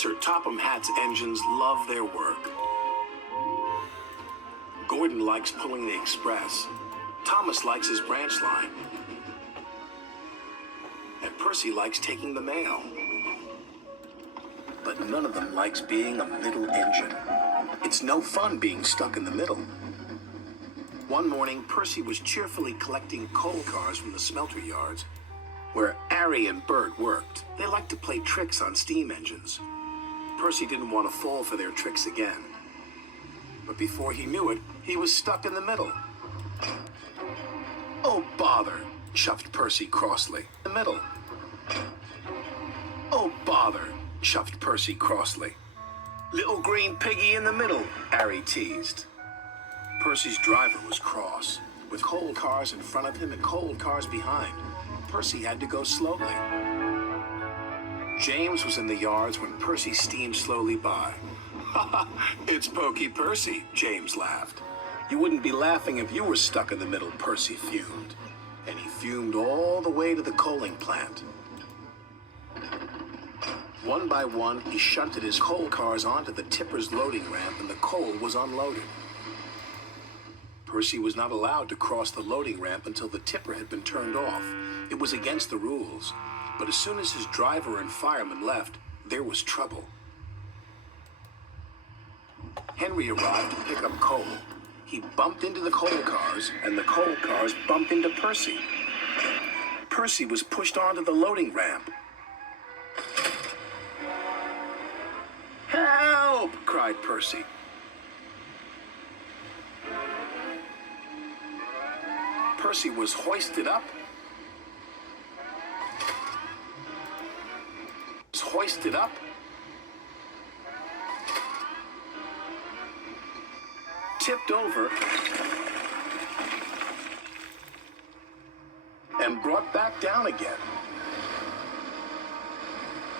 Sir Topham Hatt's engines love their work. Gordon likes pulling the express. Thomas likes his branch line. And Percy likes taking the mail. But none of them likes being a middle engine. It's no fun being stuck in the middle. One morning, Percy was cheerfully collecting coal cars from the smelter yards, where Arry and Bert worked. They liked to play tricks on steam engines. Percy didn't want to fall for their tricks again. But before he knew it, he was stuck in the middle. "Oh, bother," chuffed Percy crossly. The middle. "Oh, bother," chuffed Percy crossly. "Little green piggy in the middle," Arry teased. Percy's driver was cross. With coal cars in front of him and coal cars behind, Percy had to go slowly. James was in the yards when Percy steamed slowly by. "Ha ha, it's Pokey Percy," James laughed. "You wouldn't be laughing if you were stuck in the middle," Percy fumed. And he fumed all the way to the coaling plant. One by one, he shunted his coal cars onto the tipper's loading ramp, and the coal was unloaded. Percy was not allowed to cross the loading ramp until the tipper had been turned off. It was against the rules. But as soon as his driver and fireman left, there was trouble. Henry arrived to pick up coal. He bumped into the coal cars, and the coal cars bumped into Percy. Percy was pushed onto the loading ramp. "Help!" cried Percy. Percy was hoisted up. Tipped over. And brought back down again.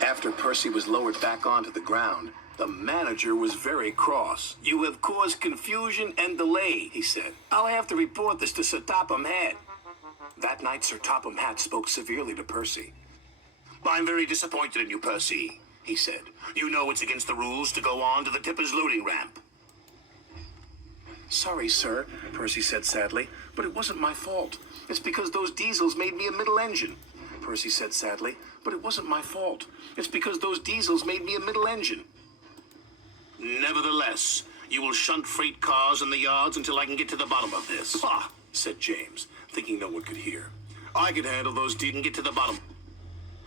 After Percy was lowered back onto the ground, the manager was very cross. "You have caused confusion and delay," he said. "I'll have to report this to Sir Topham Hatt." That night, Sir Topham Hatt spoke severely to Percy. "I'm very disappointed in you, Percy," he said. "You know it's against the rules to go on to the tipper's loading ramp." "Sorry, sir," Percy said sadly, "but it wasn't my fault. It's because those diesels made me a middle engine." Percy said sadly, "But it wasn't my fault. It's because those diesels made me a middle engine." "Nevertheless, you will shunt freight cars in the yards until I can get to the bottom of this." "Ha!" said James, thinking no one could hear. "I could handle those and get to the bottom."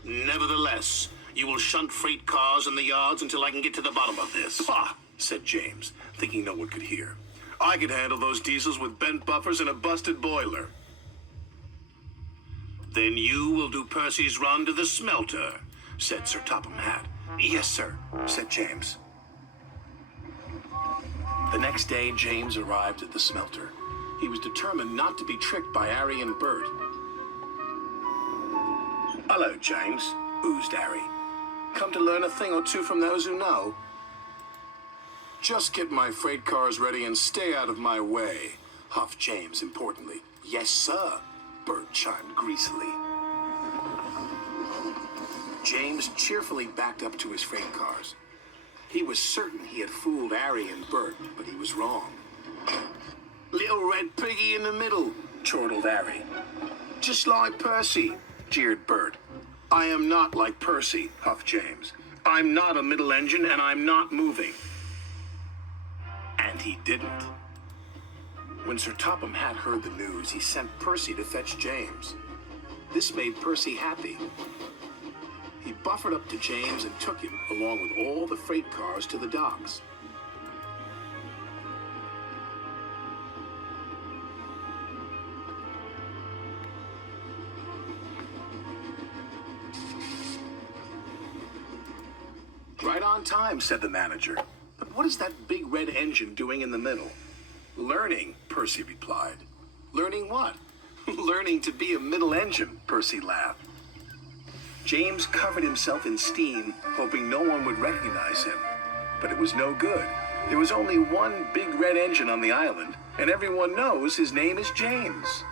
"Nevertheless, you will shunt freight cars in the yards until I can get to the bottom of this." "Ha!" said James, thinking no one could hear. "I could handle those diesels with bent buffers and a busted boiler." "Then you will do Percy's run to the smelter," said Sir Topham Hatt. "Yes, sir," said James. The next day, James arrived at the smelter. He was determined not to be tricked by Arry and Bert. "Hello, James," oozed Arry. "Come to learn a thing or two from those who know?" "Just get my freight cars ready and stay out of my way," huffed James importantly. "Yes, sir," Bert chimed greasily. James cheerfully backed up to his freight cars. He was certain he had fooled Arry and Bert, but he was wrong. "Little red piggy in the middle," chortled Arry. "Just like Percy," jeered Bert. "I am not like Percy," huffed James. "I'm not a middle engine, and I'm not moving." And he didn't. When Sir Topham Hatt heard the news, he sent Percy to fetch James. This made Percy happy. He buffered up to James and took him, along with all the freight cars, to the docks. "Right on time," said the manager. "But what is that big red engine doing in the middle?" "Learning," Percy replied. "Learning what?" "Learning to be a middle engine," Percy laughed. James covered himself in steam, hoping no one would recognize him. But it was no good. There was only one big red engine on the island, and everyone knows his name is James.